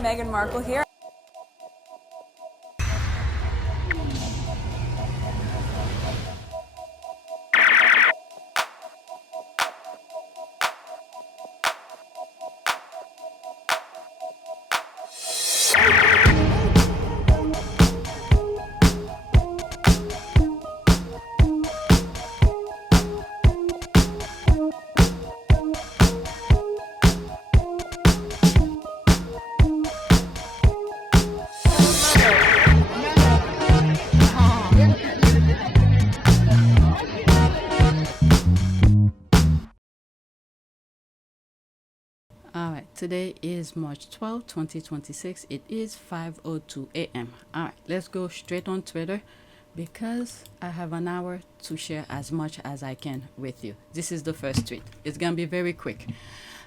Meghan Markle here. Alright, today is March 12, 2026. It is 5:02 a.m. Alright, let's go straight on Twitter because I have an hour to share as much as I can with you. This is the first tweet. It's gonna be very quick.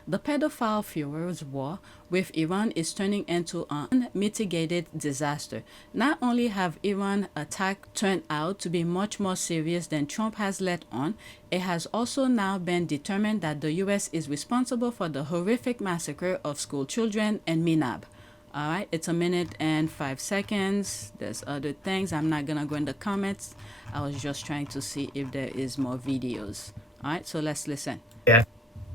The pedophile führer's war with Iran is turning into an unmitigated disaster. Not only have Iran attack turned out to be much more serious than Trump has let on, it has also now been determined that the U.S. is responsible for the horrific massacre of school children in Minab. All right, it's 1 minute and 5 seconds. There's other things. I'm not going to go in the comments. I was just trying to see if there is more videos. All right, so let's listen. Yeah.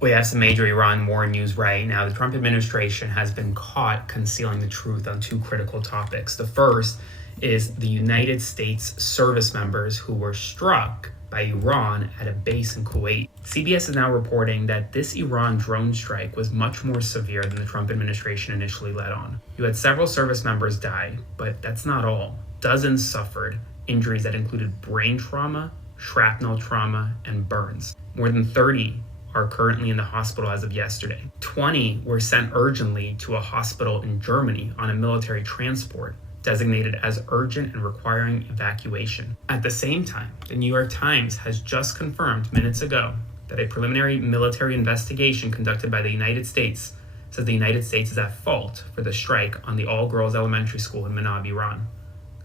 We have some major Iran war news right now. The Trump administration has been caught concealing the truth on two critical topics. The first is the United States service members who were struck by Iran at a base in Kuwait. CBS is now reporting that this Iran drone strike was much more severe than the Trump administration initially let on. You had several service members die, but that's not all. Dozens suffered injuries that included brain trauma, shrapnel trauma, and burns. More than 30 are currently in the hospital as of yesterday. 20 were sent urgently to a hospital in Germany on a military transport designated as urgent and requiring evacuation. At the same time, the New York Times has just confirmed minutes ago that a preliminary military investigation conducted by the United States says the United States is at fault for the strike on the all-girls elementary school in Minab, Iran,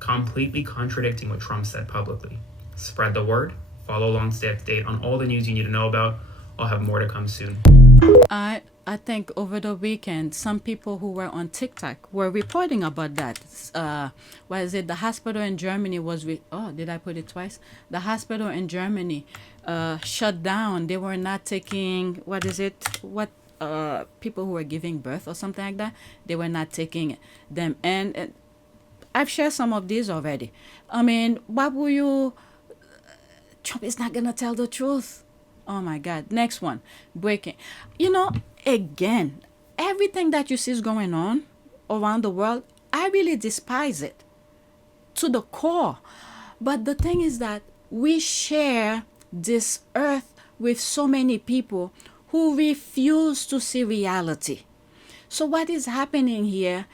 completely contradicting what Trump said publicly. Spread the word, follow along, stay up to date on all the news you need to know about. I'll have more to come soon. I think over the weekend, some people who were on TikTok were reporting about that. What is it? The hospital in Germany was did I put it twice? The hospital in Germany shut down. They were not taking, people who were giving birth or something like that. They were not taking them. And I've shared some of these already. I mean, what will you... Trump is not going to tell the truth. Oh my God. Next one. Breaking. Again, everything that you see is going on around the world, I really despise it to the core. But the thing is that we share this earth with so many people who refuse to see reality. So what is happening here?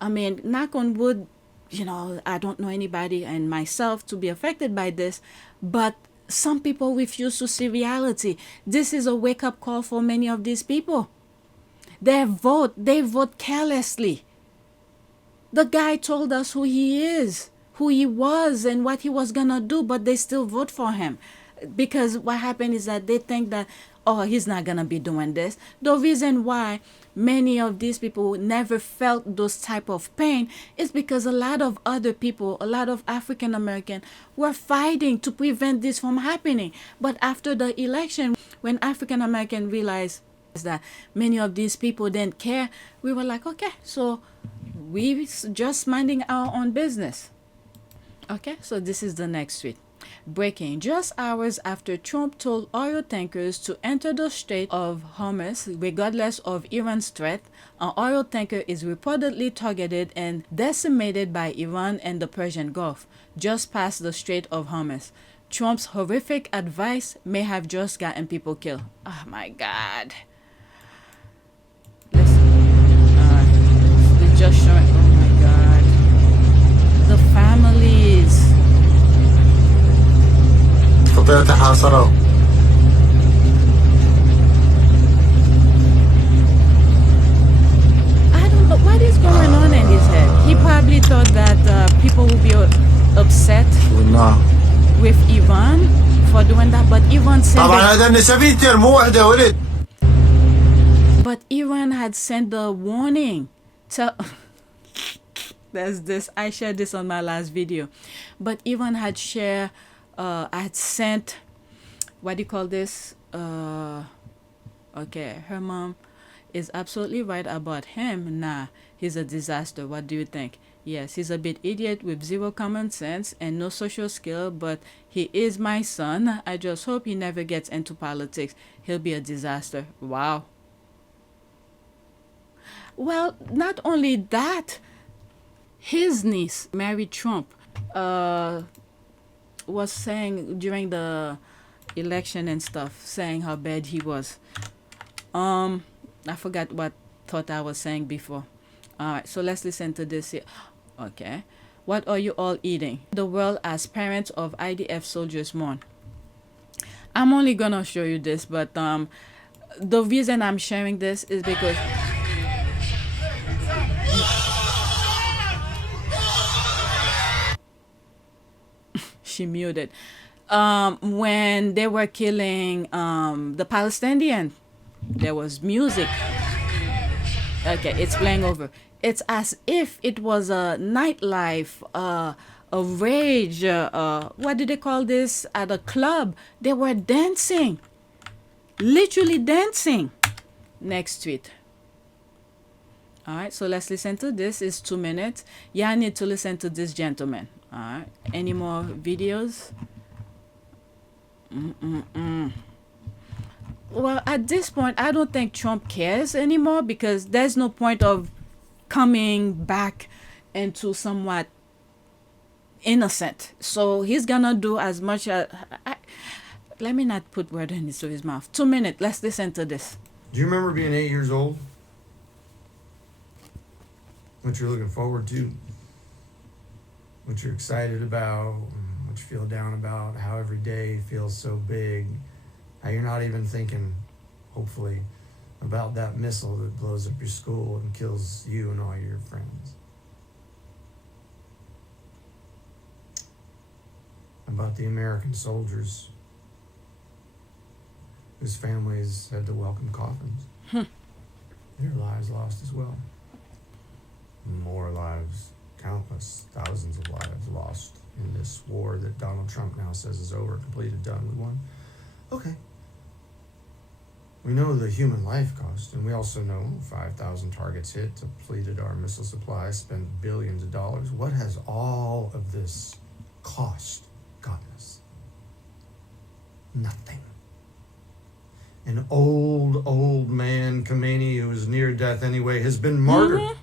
I mean, knock on wood, I don't know anybody and myself to be affected by this, but some people refuse to see reality. This is a wake-up call for many of these people. They vote carelessly. The guy told us who he is, who he was, and what he was gonna do, but they still vote for him. Because what happened is that they think that, he's not gonna be doing this. The reason why many of these people never felt those type of pain is because a lot of other people, a lot of African American, were fighting to prevent this from happening. But after the election, when African American realized that many of these people didn't care, we were like, okay, so we just minding our own business. Okay, so this is the next tweet. Breaking. Just hours after Trump told oil tankers to enter the Strait of Hormuz, regardless of Iran's threat, an oil tanker is reportedly targeted and decimated by Iran and the Persian Gulf, just past the Strait of Hormuz. Trump's horrific advice may have just gotten people killed. Oh my God. Listen. It's just showing. Oh my God. The families. استطيع حاصره. I don't know what is going on in his head. He probably thought that people would be upset with Iran for doing that, but Iran said but Iran had sent the warning. There's this. I shared this on my last video, but Elon had shared. I had sent. What do you call this? Okay, her mom is absolutely right about him. Nah, he's a disaster. What do you think? Yes, he's a bit idiot with zero common sense and no social skill, but he is my son. I just hope he never gets into politics. He'll be a disaster. Wow. Well, not only that, his niece, Mary Trump, was saying during the election and stuff, saying how bad he was. I forgot what thought I was saying before. All right, so let's listen to this here. Okay. What are you all eating? The world as parents of IDF soldiers mourn. I'm only gonna show you this, but the reason I'm sharing this is because she muted. When they were killing the Palestinian, there was music. Okay, it's playing over. It's as if it was a nightlife, a rage. What do they call this? At a club, they were dancing, literally dancing. Next tweet. All right, so let's listen to this. It's 2 minutes. Yeah, I need to listen to this gentleman. All right, any more videos? Well, at this point, I don't think Trump cares anymore because there's no point of coming back into somewhat innocent. So he's gonna do as much as... let me not put words into his mouth. 2 minutes. Let's listen to this. Do you remember being 8 years old? What you're looking forward to? What you're excited about? What you feel down about? How every day feels so big? How you're not even thinking, hopefully, about that missile that blows up your school and kills you and all your friends? About the American soldiers whose families had to welcome coffins. Their lives lost as well. More lives, countless thousands of lives lost in this war that Donald Trump now says is over, completed, done, we won. Okay. We know the human life cost, and we also know 5,000 targets hit, depleted our missile supply, spent billions of dollars. What has all of this cost gotten us? Nothing. An old man, Khomeini, who was near death anyway, has been martyred.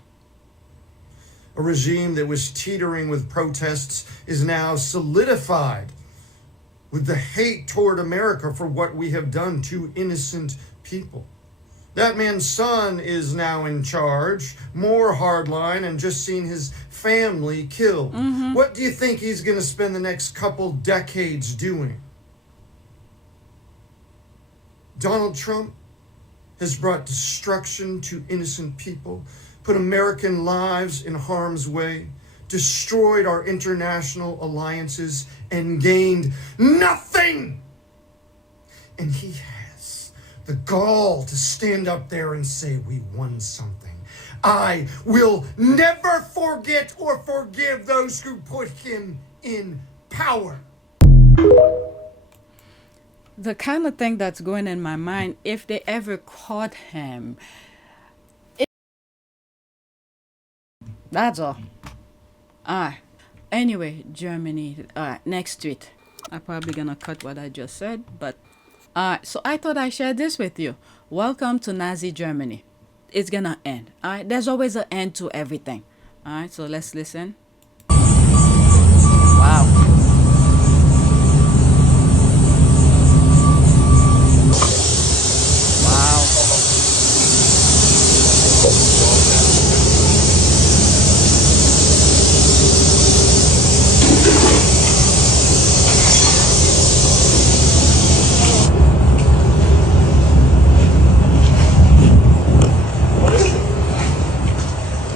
A regime that was teetering with protests is now solidified with the hate toward America for what we have done to innocent people. That man's son is now in charge, more hardline, and just seen his family killed. What do you think he's going to spend the next couple decades doing? Donald Trump has brought destruction to innocent people, put American lives in harm's way, destroyed our international alliances, and gained nothing. And he has the gall to stand up there and say, we won something. I will never forget or forgive those who put him in power. The kind of thing that's going in my mind, if they ever caught him, that's all. Anyway, Germany. Next tweet. I'm probably gonna cut what I just said, but so I thought I shared this with you. Welcome to Nazi Germany. It's gonna end. There's always an end to everything. So let's listen. Wow.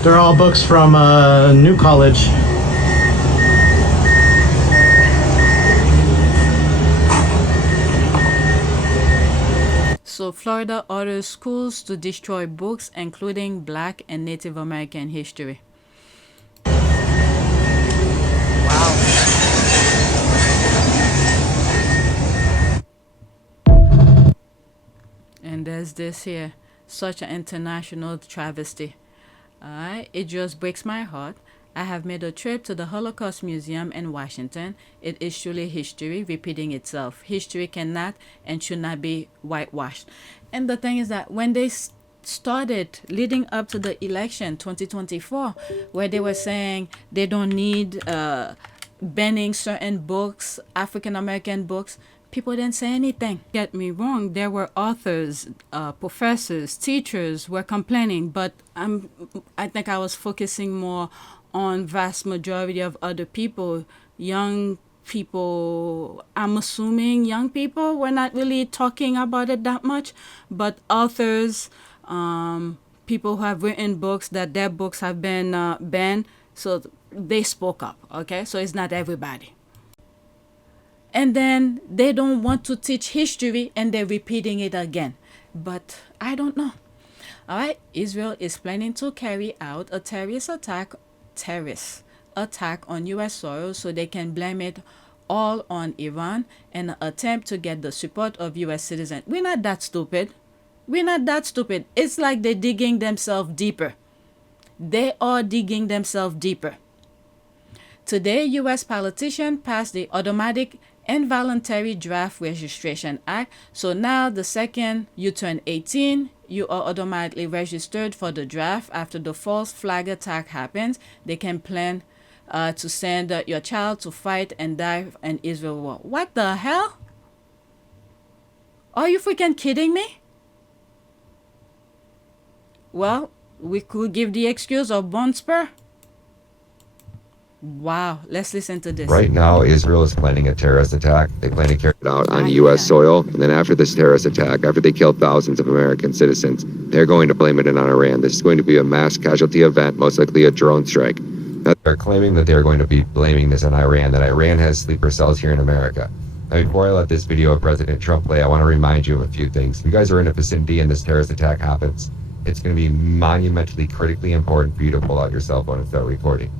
They're all books from New College. So Florida orders schools to destroy books including Black and Native American history. And there's this here, such an international travesty. Alright, it just breaks my heart. I have made a trip to the Holocaust Museum in Washington. It is truly history repeating itself. History cannot and should not be whitewashed. And the thing is that when they started leading up to the election 2024, where they were saying they don't need banning certain books, African American books, people didn't say anything. Get me wrong, there were authors, professors, teachers were complaining, but I think I was focusing more on vast majority of other people, young people. I'm assuming young people were not really talking about it that much, but authors, people who have written books that their books have been banned, so they spoke up. Okay, so it's not everybody. And then they don't want to teach history and they're repeating it again. But I don't know. All right, Israel is planning to carry out a terrorist attack on U.S. soil so they can blame it all on Iran and attempt to get the support of U.S. citizens. We're not that stupid. We're not that stupid. It's like they're digging themselves deeper. They are digging themselves deeper. Today, U.S. politicians passed the Automatic Involuntary Draft Registration Act. So now the second you turn 18, you are automatically registered for the draft. After the false flag attack happens, they can plan to send your child to fight and die in Israel war. What the hell? Are you freaking kidding me? Well, we could give the excuse of bone spur. Wow, let's listen to this. Right now, Israel is planning a terrorist attack. They plan to carry it out on U.S. soil. And then after this terrorist attack, after they killed thousands of American citizens, they're going to blame it on Iran. This is going to be a mass casualty event, most likely a drone strike. Now, they're claiming that they're going to be blaming this on Iran, that Iran has sleeper cells here in America. Now, before I let this video of President Trump play, I want to remind you of a few things. If you guys are in a vicinity and this terrorist attack happens, it's going to be monumentally, critically important for you to pull out your cell phone and start recording.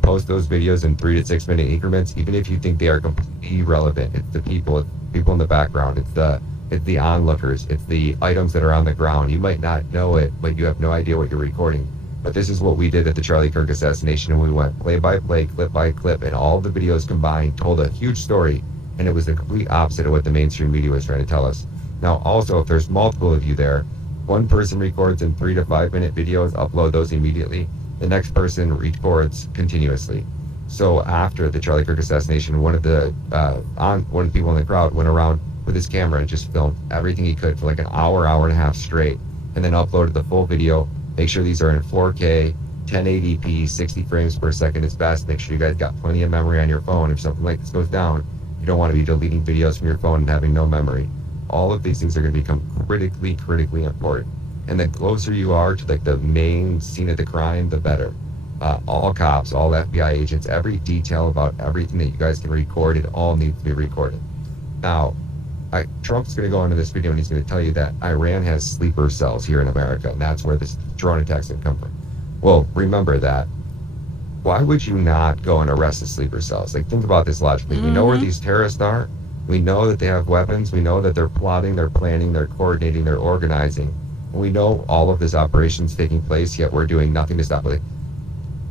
Post those videos in 3 to 6 minute increments, even if you think they are completely irrelevant. It's the people in the background. It's the onlookers. It's the items that are on the ground. You might not know it, but you have no idea what you're recording. But this is what we did at the Charlie Kirk assassination, and we went play by play, clip by clip, and all the videos combined told a huge story, and it was the complete opposite of what the mainstream media was trying to tell us. Now, also, if there's multiple of you there, one person records in 3 to 5 minute videos, upload those immediately. The next person records continuously. So after the Charlie Kirk assassination, one of the people in the crowd went around with his camera and just filmed everything he could for like an hour and a half straight, and then uploaded the full video. Make sure these are in 4K, 1080p, 60 frames per second is best. Make sure you guys got plenty of memory on your phone. If something like this goes down, you don't want to be deleting videos from your phone and having no memory. All of these things are going to become critically important. And the closer you are to like the main scene of the crime, the better. All cops, all FBI agents, every detail about everything that you guys can record, it all needs to be recorded. Now, Trump's going to go into this video and he's going to tell you that Iran has sleeper cells here in America, and that's where this drone attack's going to come from. Well, remember that. Why would you not go and arrest the sleeper cells? Like, think about this logically. We know where these terrorists are. We know that they have weapons. We know that they're plotting, they're planning, they're coordinating, they're organizing. We know all of this operation's taking place, yet we're doing nothing to stop it.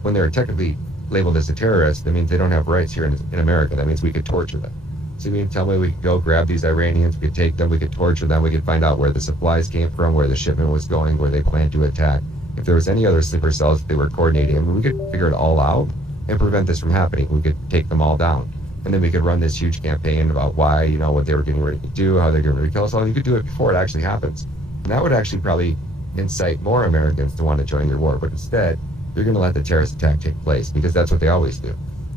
When they're technically labeled as a terrorist, that means they don't have rights here in America. That means we could torture them. So you mean tell me we could go grab these Iranians, we could take them, we could torture them, we could find out where the supplies came from, where the shipment was going, where they planned to attack. If there was any other sleeper cells that they were coordinating, I mean, we could figure it all out and prevent this from happening. We could take them all down. And then we could run this huge campaign about why, what they were getting ready to do, how they're getting ready to kill us all. You could do it before it actually happens. And that would actually probably incite more Americans to want to join your war. But instead, you're going to let the terrorist attack take place, because that's what they always do.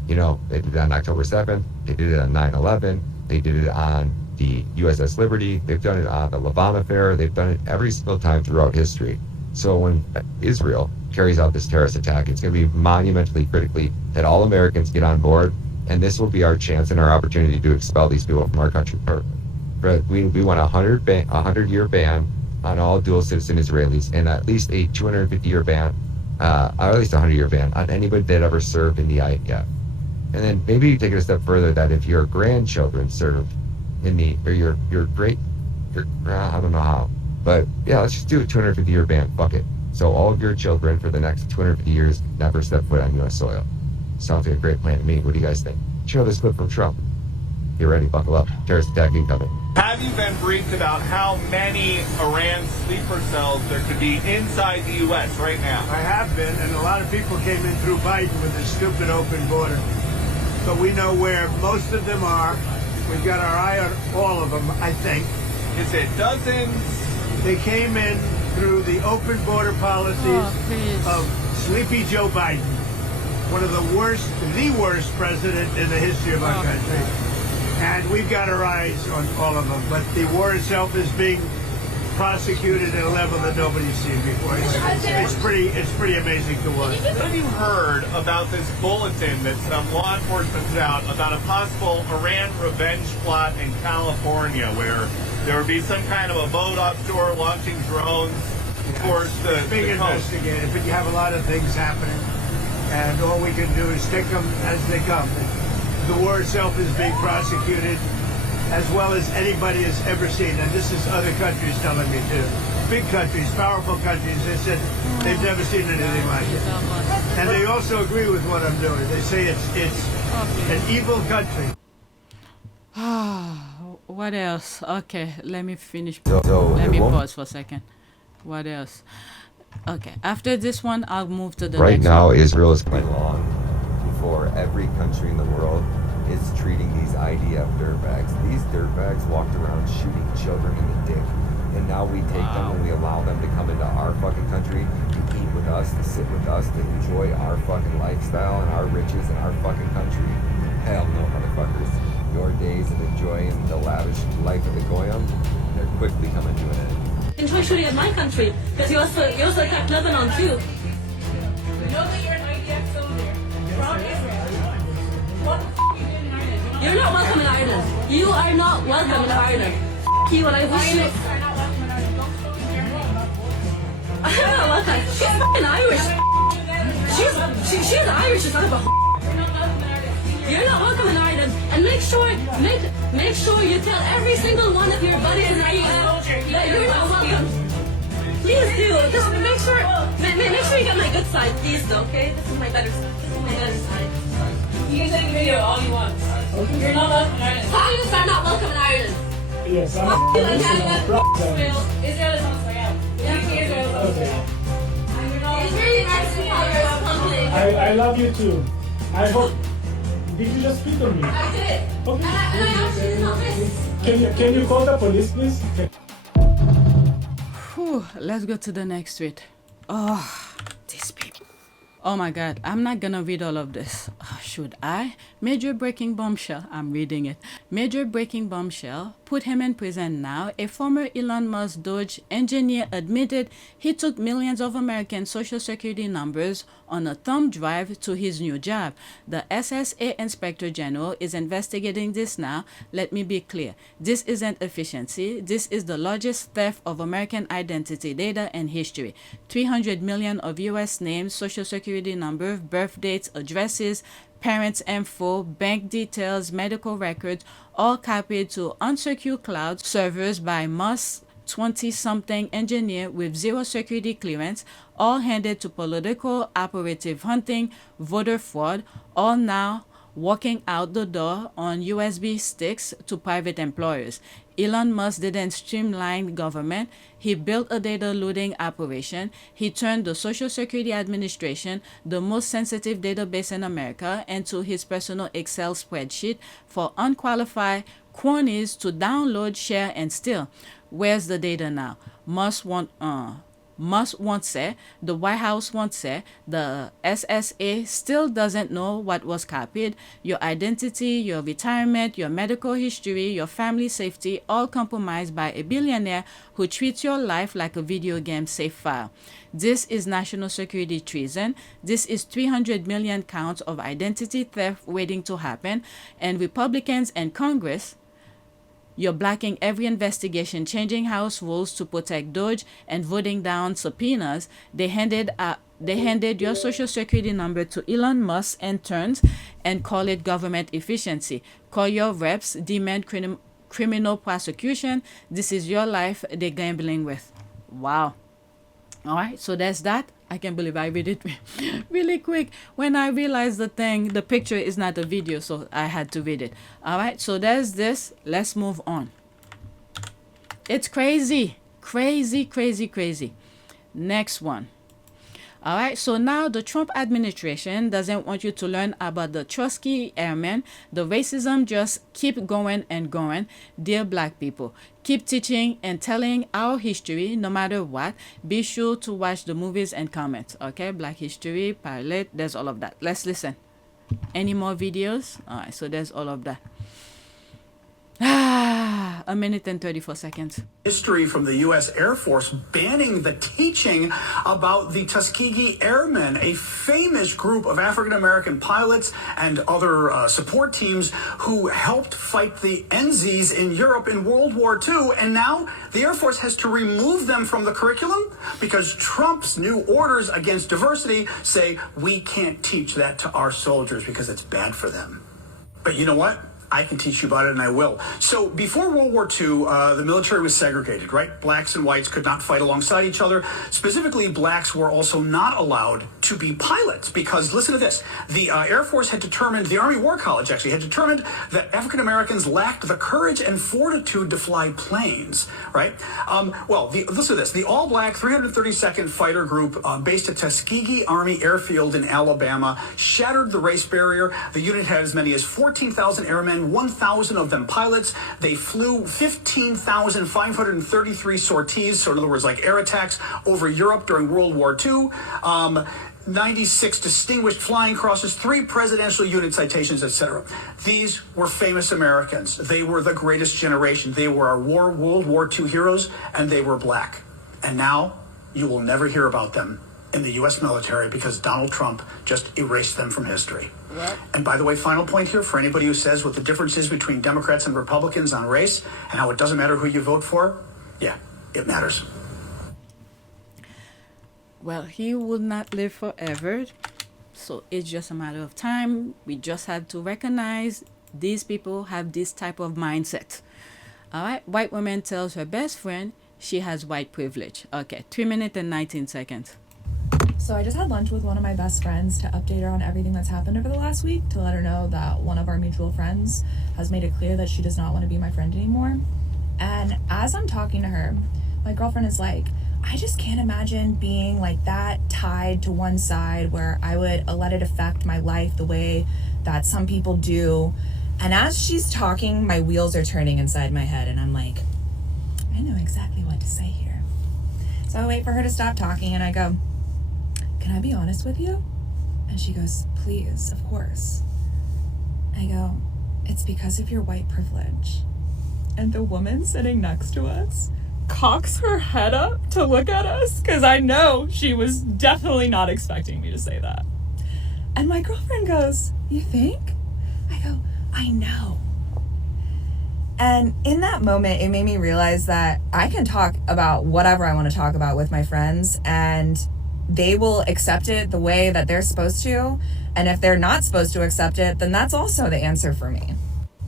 They did it on October 7th. They did it on 9/11. They did it on the USS Liberty. They've done it on the Levant affair. They've done it every single time throughout history. So when Israel carries out this terrorist attack, it's going to be monumentally critically that all Americans get on board, and this will be our chance and our opportunity to expel these people from our country. We want a 100-year ban on all dual citizen Israelis, and at least a 250-year ban, or at least a 100-year ban on anybody that ever served in the IDF. And then maybe you take it a step further, that if your grandchildren served in the, or your I don't know how, But yeah, let's just do a 250-year ban. Fuck it. So all of your children for the next 250 years never step foot on U.S. soil. Sounds like a great plan to me. What do you guys think? Show this clip from Trump. Get ready, buckle up. Terrorist attack incoming. Have you been briefed about how many Iran sleeper cells there could be inside the U.S. right now? I have been, and a lot of people came in through Biden with this stupid open border. But we know where most of them are. We've got our eye on all of them, I think. Is it dozens? They came in through the open border policies of Sleepy Joe Biden, one of the worst president in the history of our country. And we've got our eyes on all of them. But the war itself is being prosecuted at a level that nobody's seen before. It's pretty amazing to watch. What have you heard about this bulletin that some law enforcement put out about a possible Iran revenge plot in California, where there would be some kind of a boat offshore launching drones towards the being investigated, but you have a lot of things happening, and all we can do is take them as they come. The war itself is being prosecuted as well as anybody has ever seen, and this is other countries telling me too. Big countries, powerful countries, they said they've never seen anything like it. And they also agree with what I'm doing. They say it's an evil country. What else? Okay, let me finish. So Let me it won't- pause for a second. What else? Okay, after this one, I'll move to the Right next now, one. Israel is quite long before every country in the world is treating these IDF dirtbags. These dirtbags walked around shooting children in the dick. And now we take them and we allow them to come into our fucking country, to eat with us, to sit with us, to enjoy our fucking lifestyle and our riches and our fucking country. Hell no, motherfuckers. Your days of enjoying the lavish life of the Goyim, they're quickly coming to an end. Intentionally is my country, because you also attacked Lebanon too. We know that you're an IDF soldier from Israel. What the f*** are you doing in Ireland? You're not welcome in Ireland. You are not welcome in Ireland. F*** you, and I wish you... Zionists are not welcome in Ireland. Don't go in there. I'm not welcome. She's f***ing Irish. She's Irish, she's not a You're not welcome in Ireland. You're not welcome in Ireland. And make sure you tell every single one of your buddies that you're not welcome. Please do. Just make sure you get my good side, please, though, okay? This is my better side. You can take a video all you want. You're not welcome in Ireland. Zionists are not welcome in Ireland. Yes, I'm Fuck you, and Israel is on Israel. Israel is on Israel. And you're not It's really nice to call your public. I love you too. I hope. Did you just spit on me? I did. Okay. And I actually did not miss. Can you call the police, please? Whew, let's go to the next tweet. Oh, these people. Oh my God, I'm not gonna read all of this. Oh, should I? Major breaking bombshell. I'm reading it. Major breaking bombshell. Put him in prison now. A former Elon Musk Doge engineer admitted he took millions of American social security numbers on a thumb drive to his new job. The SSA Inspector General is investigating this now. Let me be clear. This isn't efficiency. This is the largest theft of American identity data in history. 300 million of U.S. names, social security number, birth dates, addresses, parents' info, bank details, medical records, all copied to unsecure cloud servers by Musk's 20-something engineer with zero security clearance, all handed to political operative hunting, voter fraud, all now walking out the door on USB sticks to private employers. Elon Musk didn't streamline government. He built a data looting operation. He turned the Social Security Administration, the most sensitive database in America, into his personal Excel spreadsheet for unqualified cronies to download, share, and steal. Where's the data now? Musk once said, the White House once said, the SSA still doesn't know what was copied. Your identity, your retirement, your medical history, your family safety, all compromised by a billionaire who treats your life like a video game save file. This is national security treason. This is 300 million counts of identity theft waiting to happen. And Republicans and Congress, you're blocking every investigation, changing House rules to protect Doge, and voting down subpoenas. They handed your social security number to Elon Musk interns and call it government efficiency. Call your reps, demand criminal prosecution. This is your life they're gambling with. Wow. All right, so that's that. I can't believe I read it really quick. When I realized the picture is not a video, so I had to read it. All right, so there's this. Let's move on. It's crazy. Crazy. Next one. All right, so now the Trump administration doesn't want you to learn about the Tuskegee Airmen. The racism just keep going and going. Dear black people, keep teaching and telling our history no matter what. Be sure to watch the movies and comment. Okay, Black History, Pilot, there's all of that. Let's listen. Any more videos? All right, so there's all of that. 1 minute and 34 seconds. History from the U.S. Air Force banning the teaching about the Tuskegee Airmen, a famous group of African-American pilots and other support teams who helped fight the NZs in Europe in World War II. And now the Air Force has to remove them from the curriculum because Trump's new orders against diversity say we can't teach that to our soldiers because it's bad for them. But you know what? I can teach you about it, and I will. So before World War II, the military was segregated, right? Blacks and whites could not fight alongside each other. Specifically, blacks were also not allowed to be pilots because, listen to this, the Air Force had determined, the Army War College actually had determined that African Americans lacked the courage and fortitude to fly planes, right? Listen to this, the all-black 332nd Fighter Group based at Tuskegee Army Airfield in Alabama shattered the race barrier. The unit had as many as 14,000 airmen, 1,000 of them pilots. They flew 15,533 sorties, so in other words, like air attacks over Europe during World War II. 96 distinguished flying crosses, 3 presidential unit citations, etc. These were famous Americans. They were the greatest generation. They were our World War II heroes, and they were black. And now you will never hear about them in the U.S. military because Donald Trump just erased them from history. What? And by the way, final point here for anybody who says what the difference is between Democrats and Republicans on race and how it doesn't matter who you vote for. Yeah, it matters. Well, he will not live forever, so it's just a matter of time. We just have to recognize these people have this type of mindset. All right, white woman tells her best friend she has white privilege. Okay, 3 minutes and 19 seconds. So I just had lunch with one of my best friends to update her on everything that's happened over the last week, to let her know that one of our mutual friends has made it clear that she does not want to be my friend anymore. And as I'm talking to her, my girlfriend is like, I just can't imagine being like that tied to one side where I would let it affect my life the way that some people do. And as she's talking, my wheels are turning inside my head and I'm like, I know exactly what to say here. So I wait for her to stop talking and I go, can I be honest with you? And she goes, please, of course. I go, it's because of your white privilege. And the woman sitting next to us cocks her head up to look at us because I know she was definitely not expecting me to say that. And my girlfriend goes, you think? I go, I know. And in that moment, it made me realize that I can talk about whatever I want to talk about with my friends and they will accept it the way that they're supposed to. And if they're not supposed to accept it, then that's also the answer for me.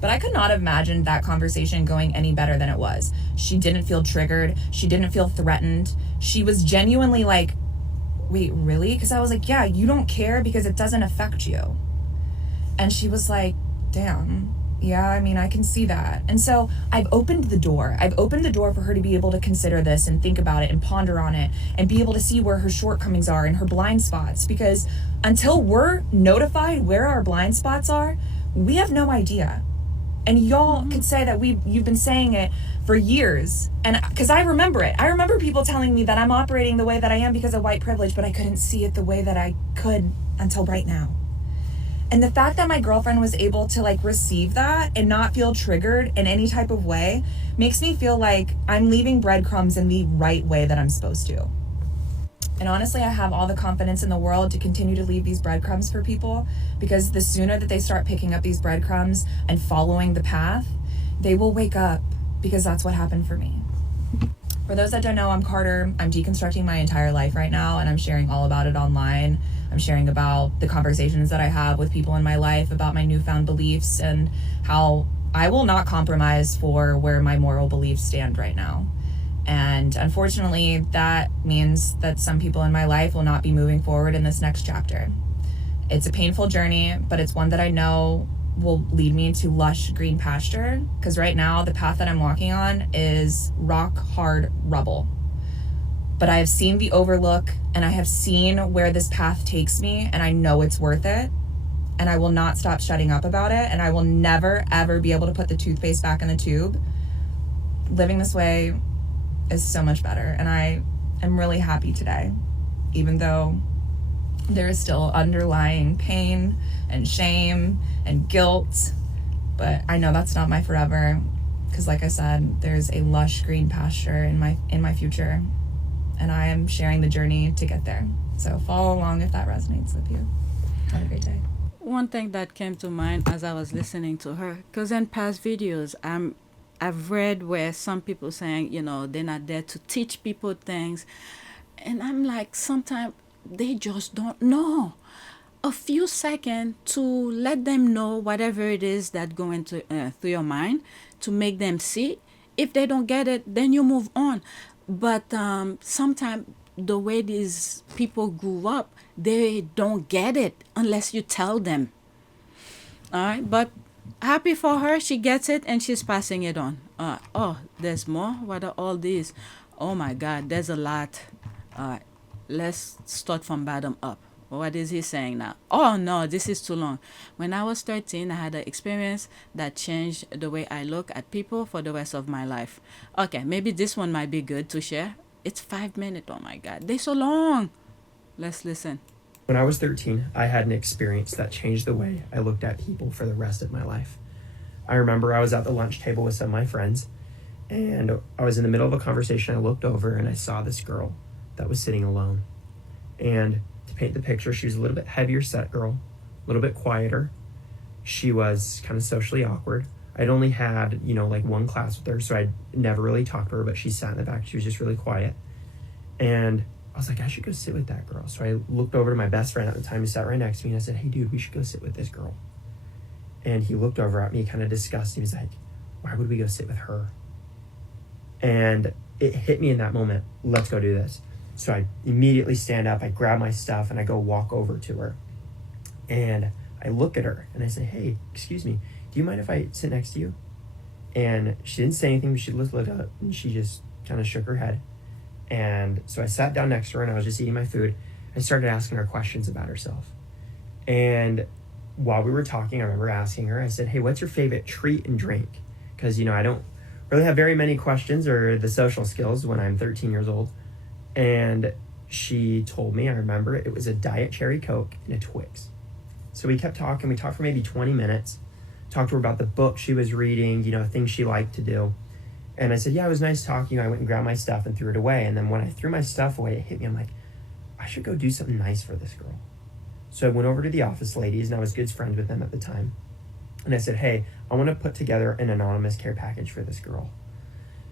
But I could not have imagined that conversation going any better than it was. She didn't feel triggered. She didn't feel threatened. She was genuinely like, wait, really? Because I was like, yeah, you don't care because it doesn't affect you. And she was like, damn, yeah, I mean, I can see that. And so I've opened the door. I've opened the door for her to be able to consider this and think about it and ponder on it and be able to see where her shortcomings are and her blind spots. Because until we're notified where our blind spots are, we have no idea. And y'all could say that you've been saying it for years. And because I remember it. I remember people telling me that I'm operating the way that I am because of white privilege, but I couldn't see it the way that I could until right now. And the fact that my girlfriend was able to like receive that and not feel triggered in any type of way makes me feel like I'm leaving breadcrumbs in the right way that I'm supposed to. And honestly, I have all the confidence in the world to continue to leave these breadcrumbs for people because the sooner that they start picking up these breadcrumbs and following the path, they will wake up because that's what happened for me. For those that don't know, I'm Carter. I'm deconstructing my entire life right now and I'm sharing all about it online. I'm sharing about the conversations that I have with people in my life about my newfound beliefs and how I will not compromise for where my moral beliefs stand right now. And unfortunately, that means that some people in my life will not be moving forward in this next chapter. It's a painful journey, but it's one that I know will lead me into lush green pasture, because right now the path that I'm walking on is rock hard rubble. But I have seen the overlook, and I have seen where this path takes me, and I know it's worth it. And I will not stop shutting up about it, and I will never, ever be able to put the toothpaste back in the tube. Living this way is so much better, and I am really happy today, even though there is still underlying pain and shame and guilt. But I know that's not my forever, because like I said, there's a lush green pasture in my future, and I am sharing the journey to get there. So follow along if that resonates with you. Have a great day. One thing that came to mind as I was listening to her, because in past videos, I've read where some people saying, they're not there to teach people things. And I'm like, sometimes they just don't know. A few seconds to let them know whatever it is that going to through your mind, to make them see. If they don't get it, then you move on. But sometimes the way these people grew up, they don't get it unless you tell them. All right, but happy for her, she gets it and she's passing it on. Oh, there's more. What are all these? Oh my God, there's a lot. Let's start from bottom up. What is he saying now? Oh no, this is too long. When I was 13, I had an experience that changed the way I look at people for the rest of my life. Okay, maybe this one might be good to share. It's 5 minutes. Oh my God, they're so long. Let's listen. When I was 13, I had an experience that changed the way I looked at people for the rest of my life. I remember I was at the lunch table with some of my friends, and I was in the middle of a conversation. I looked over and I saw this girl that was sitting alone. And to paint the picture, she was a little bit heavier set girl, a little bit quieter. She was kind of socially awkward. I'd only had, like one class with her, so I'd never really talked to her, but she sat in the back. She was just really quiet. And I was like, I should go sit with that girl. So I looked over to my best friend at the time who sat right next to me, and I said, hey, dude, we should go sit with this girl. And he looked over at me, kind of disgusted. He was like, why would we go sit with her? And it hit me in that moment, let's go do this. So I immediately stand up, I grab my stuff, and I go walk over to her. And I look at her, and I say, hey, excuse me, do you mind if I sit next to you? And she didn't say anything, but she looked up, and she just kind of shook her head. And so I sat down next to her, and I was just eating my food. I started asking her questions about herself. And while we were talking, I remember asking her, I said, hey, what's your favorite treat and drink? Because, I don't really have very many questions or the social skills when I'm 13 years old. And she told me, I remember it was a Diet Cherry Coke and a Twix. So we kept talking. We talked for maybe 20 minutes. Talked to her about the book she was reading, things she liked to do. And I said, yeah, it was nice talking. I went and grabbed my stuff and threw it away. And then when I threw my stuff away, it hit me. I'm like, I should go do something nice for this girl. So I went over to the office ladies, and I was good friends with them at the time. And I said, hey, I want to put together an anonymous care package for this girl.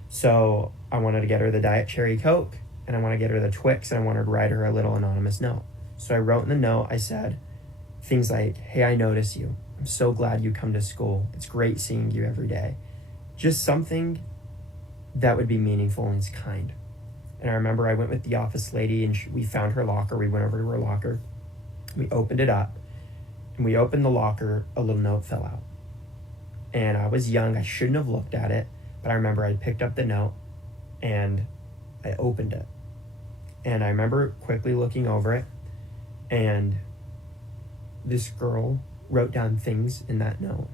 So I wanted to get her the Diet Cherry Coke, and I want to get her the Twix, and I wanted to write her a little anonymous note. So I wrote in the note, I said things like, hey, I notice you. I'm so glad you come to school. It's great seeing you every day. Just something that would be meaningful and is kind. And I remember I went with the office lady, and we found her locker. We went over to her locker. We opened it up. And we opened the locker, a little note fell out. And I was young. I shouldn't have looked at it. But I remember I picked up the note, and I opened it. And I remember quickly looking over it, and this girl wrote down things in that note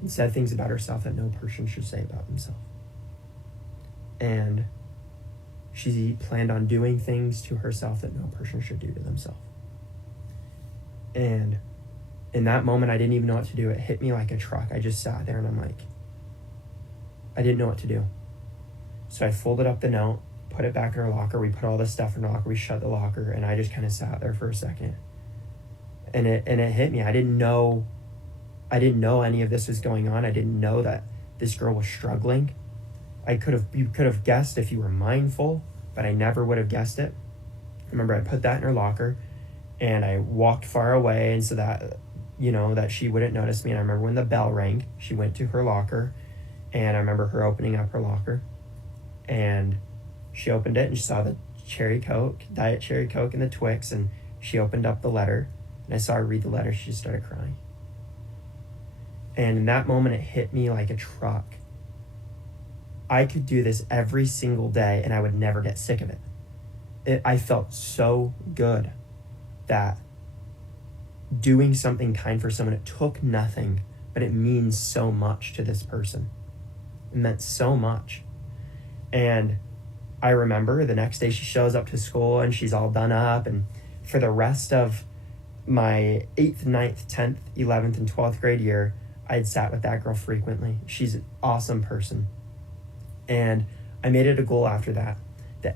and said things about herself that no person should say about themselves. And she planned on doing things to herself that no person should do to themselves. And in that moment, I didn't even know what to do. It hit me like a truck. I just sat there, and I'm like, I didn't know what to do. So I folded up the note, put it back in her locker. We put all this stuff in her locker. We shut the locker, and I just kind of sat there for a second. And it hit me. I didn't know any of this was going on. I didn't know that this girl was struggling. You could have guessed if you were mindful, but I never would have guessed it. I remember I put that in her locker, and I walked far away, and so that that she wouldn't notice me. And I remember when the bell rang, she went to her locker, and I remember her opening up her locker, and She opened it and she saw the Diet Cherry Coke and the Twix, and she opened up the letter, and I saw her read the letter. She just started crying. And in that moment, it hit me like a truck. I could do this every single day and I would never get sick of it. I felt so good that doing something kind for someone, it took nothing, but it means so much to this person. It meant so much. And I remember the next day she shows up to school and she's all done up, and for the rest of my 8th, 9th, 10th, 11th, and 12th grade year, I'd sat with that girl frequently. She's an awesome person. And I made it a goal after that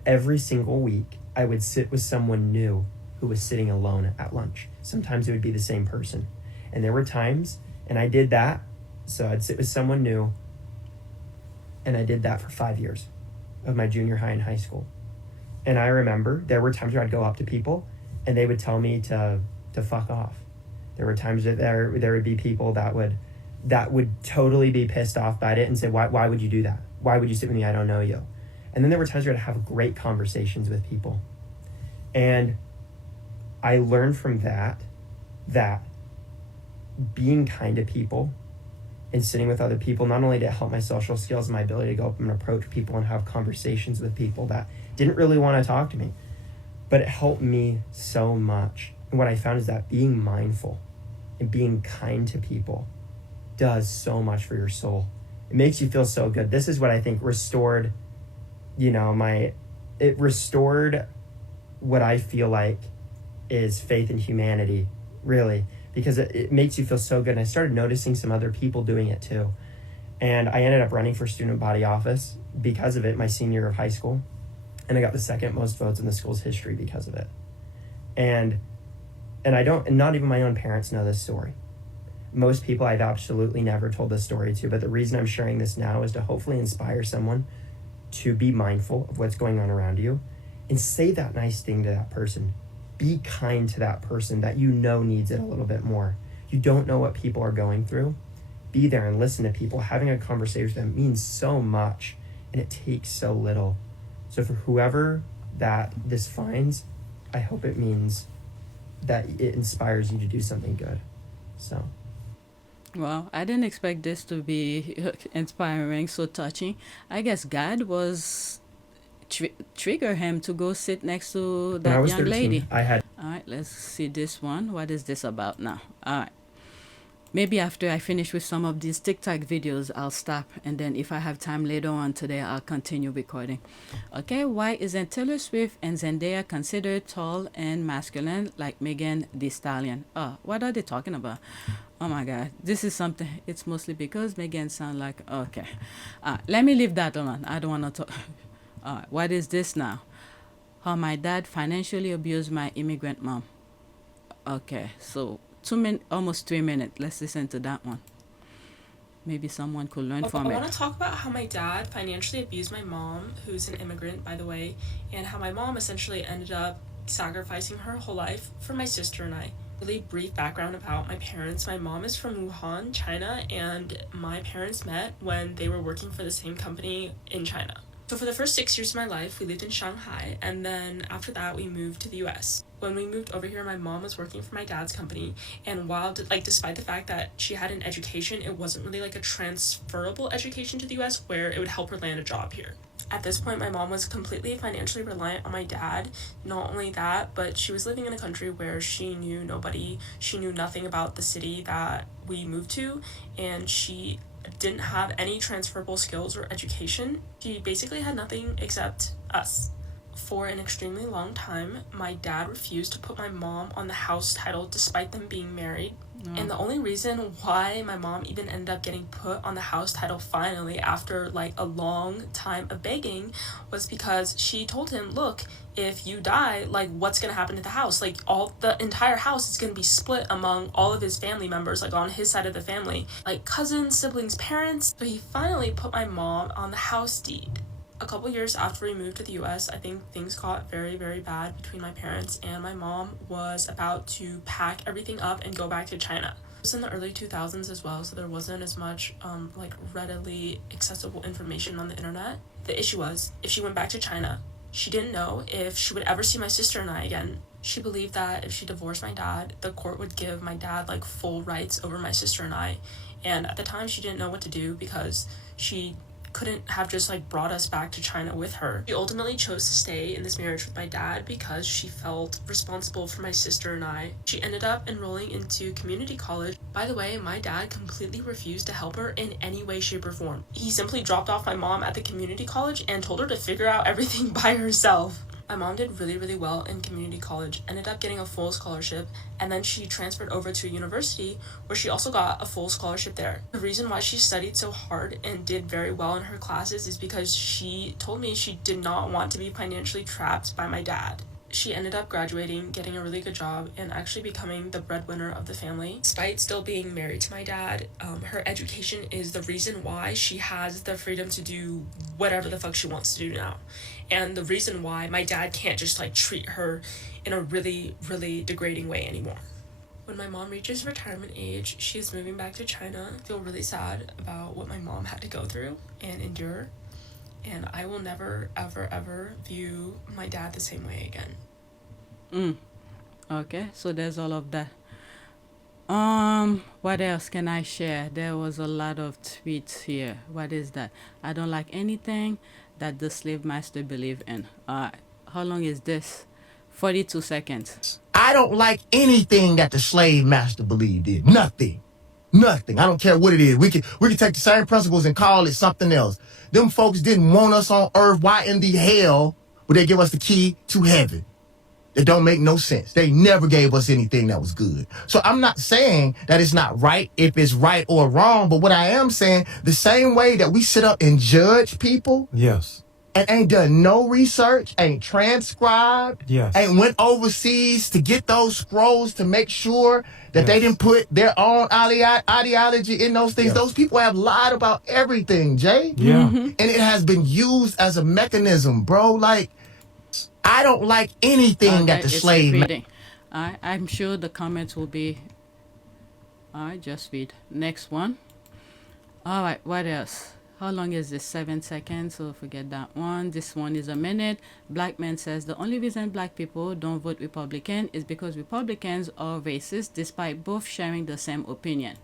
every single week I would sit with someone new who was sitting alone at lunch. Sometimes it would be the same person. And there were times, and I did that, so I'd sit with someone new, and I did that for 5 years of my junior high and high school. And I remember there were times where I'd go up to people and they would tell me to fuck off. There were times that there would be people that would totally be pissed off by it and say, why would you do that? Why would you sit with me? I don't know you. And then there were times where I'd have great conversations with people. And I learned from that being kind to people and sitting with other people, not only did it help my social skills and my ability to go up and approach people and have conversations with people that didn't really want to talk to me, but it helped me so much. And what I found is that being mindful and being kind to people does so much for your soul. It makes you feel so good. This is what I think restored, it restored what I feel like is faith in humanity, really, because it makes you feel so good. And I started noticing some other people doing it too. And I ended up running for student body office because of it my senior year of high school. And I got the second most votes in the school's history because of it. And not even my own parents know this story. Most people I've absolutely never told this story to, but the reason I'm sharing this now is to hopefully inspire someone to be mindful of what's going on around you and say that nice thing to that person. Be kind to that person that needs it a little bit more. You don't know what people are going through. Be there and listen to people. Having a conversation with them means so much, and it takes so little. So for whoever that this finds, I hope it means that it inspires you to do something good. So. Well, I didn't expect this to be inspiring, so touching. I guess God was trigger him to go sit next to that young 13, lady. I had. All right, let's see this one. What is this about now? All right. Maybe after I finish with some of these TikTok videos, I'll stop. And then if I have time later on today, I'll continue recording. Okay, why isn't Taylor Swift and Zendaya considered tall and masculine like Meghan Thee Stallion? What are they talking about? Oh my God, this is something. It's mostly because Meghan sound like, okay. Let me leave that alone. I don't want to talk. What is this now? How my dad financially abused my immigrant mom. Okay, so almost 3 minutes. Let's listen to that one. Maybe someone could learn from it. I want to talk about how my dad financially abused my mom, who's an immigrant, by the way, and how my mom essentially ended up sacrificing her whole life for my sister and I. Really brief background about my parents. My mom is from Wuhan, China, and my parents met when they were working for the same company in China. So for the first 6 years of my life, we lived in Shanghai, and then after that, we moved to the US. When we moved over here, my mom was working for my dad's company, and while, despite the fact that she had an education, it wasn't really like a transferable education to the US where it would help her land a job here. At this point, my mom was completely financially reliant on my dad. Not only that, but she was living in a country where she knew nobody, she knew nothing about the city that we moved to, and she didn't have any transferable skills or education. She basically had nothing except us. For an extremely long time, my dad refused to put my mom on the house title despite them being married. And the only reason why my mom even ended up getting put on the house title finally after a long time of begging was because she told him, look, if you die, what's gonna happen to the house? The entire house is gonna be split among all of his family members, on his side of the family, cousins, siblings, parents. So he finally put my mom on the house deed. A couple years after we moved to the US, I think things got very, very bad between my parents, and my mom was about to pack everything up and go back to China. It was in the early 2000s as well, so there wasn't as much readily accessible information on the internet. The issue was, if she went back to China, she didn't know if she would ever see my sister and I again. She believed that if she divorced my dad, the court would give my dad like full rights over my sister and I. And at the time, she didn't know what to do because she couldn't have just like brought us back to China with her. She ultimately chose to stay in this marriage with my dad because she felt responsible for my sister and I. She ended up enrolling into community college. By the way, my dad completely refused to help her in any way, shape, or form. He simply dropped off my mom at the community college and told her to figure out everything by herself. My mom did really, really well in community college, ended up getting a full scholarship, and then she transferred over to a university where she also got a full scholarship there. The reason why she studied so hard and did very well in her classes is because she told me she did not want to be financially trapped by my dad. She ended up graduating, getting a really good job, and actually becoming the breadwinner of the family. Despite still being married to my dad, her education is the reason why she has the freedom to do whatever the fuck she wants to do now. And the reason why my dad can't just like treat her in a really, really degrading way anymore. When my mom reaches retirement age, she is moving back to China. I feel really sad about what my mom had to go through and endure. And I will never, ever, ever view my dad the same way again. Okay, so there's all of that. What else can I share? There was a lot of tweets here. What is that? I don't like anything that the slave master believe in. How long is this? 42 seconds. I don't like anything that the slave master believed in. Nothing. Nothing. I don't care what it is. We can take the same principles and call it something else. Them folks didn't want us on earth. Why in the hell would they give us the key to heaven? It don't make no sense. They never gave us anything that was good. So I'm not saying that it's not right if it's right or wrong, but what I am saying, the same way that we sit up and judge people. Yes. And ain't done no research, ain't transcribed, yes, ain't went overseas to get those scrolls to make sure that they didn't put their own ideology in those things. Yes. Those people have lied about everything, Jay. Yeah. And it has been used as a mechanism, bro. Like, I don't like anything that the slave... reading. I'm sure the comments will be... All right, just read. Next one. All right, what else? How long is this? 7 seconds, so forget that one. This one is a minute. Black man says the only reason black people don't vote Republican is because Republicans are racist despite both sharing the same opinion.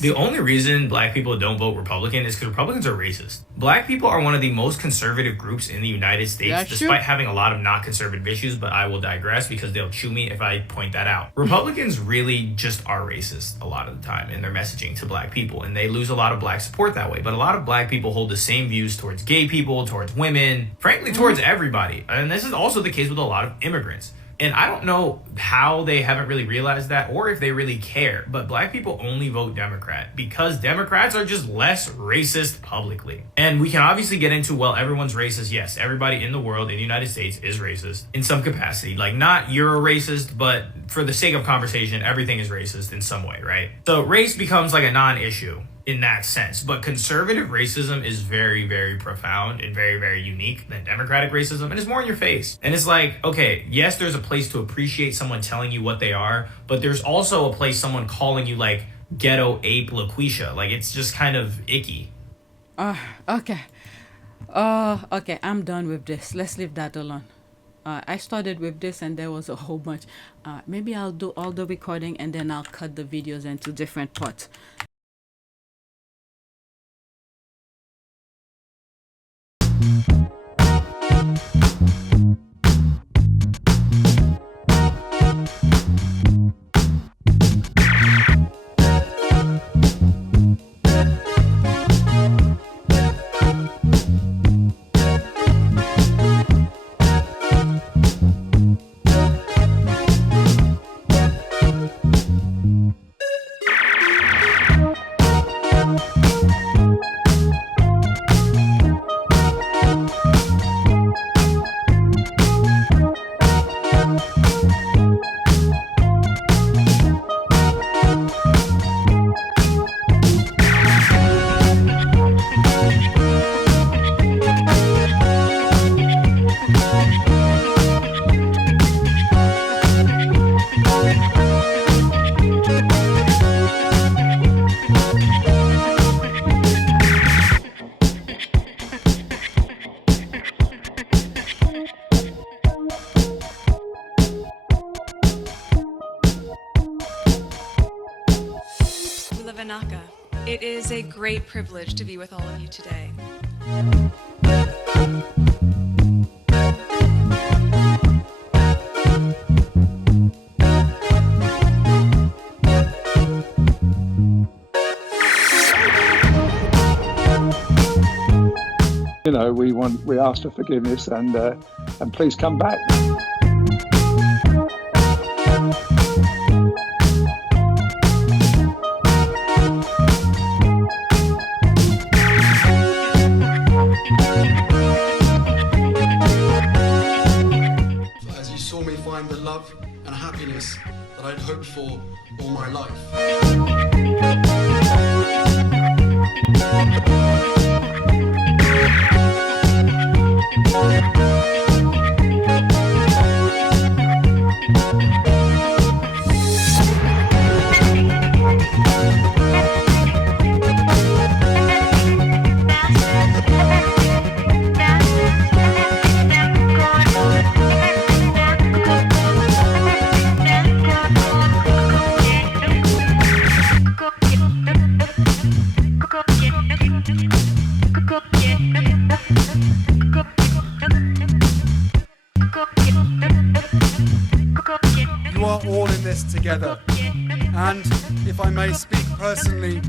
The only reason black people don't vote Republican is because Republicans are racist. Black people are one of the most conservative groups in the United States, despite having a lot of not conservative issues, but I will digress because they'll chew me if I point that out. Republicans really just are racist a lot of the time in their messaging to black people, and they lose a lot of black support that way. But a lot of black people hold the same views towards gay people, towards women, frankly, towards everybody. And this is also the case with a lot of immigrants. And I don't know how they haven't really realized that or if they really care, but black people only vote Democrat because Democrats are just less racist publicly. And we can obviously get into, well, everyone's racist. Yes, everybody in the world, in the United States, is racist in some capacity. Like, not you're a racist, but for the sake of conversation, everything is racist in some way, right? So race becomes like a non-issue in that sense. But conservative racism is very, very profound and very, very unique than democratic racism. And it's more in your face. And it's like, okay, yes, there's a place to appreciate someone telling you what they are, but there's also a place someone calling you like ghetto ape LaQuisha. Like, it's just kind of icky. Okay. Okay, I'm done with this. Let's leave that alone. I started with this and there was a whole bunch. Maybe I'll do all the recording and then I'll cut the videos into different parts. Tanaka. It is a great privilege to be with all of you today. You know, we ask for forgiveness and please come back. As you saw me find the love and happiness that I'd hoped for all my life. You are all in this together, and if I may speak personally,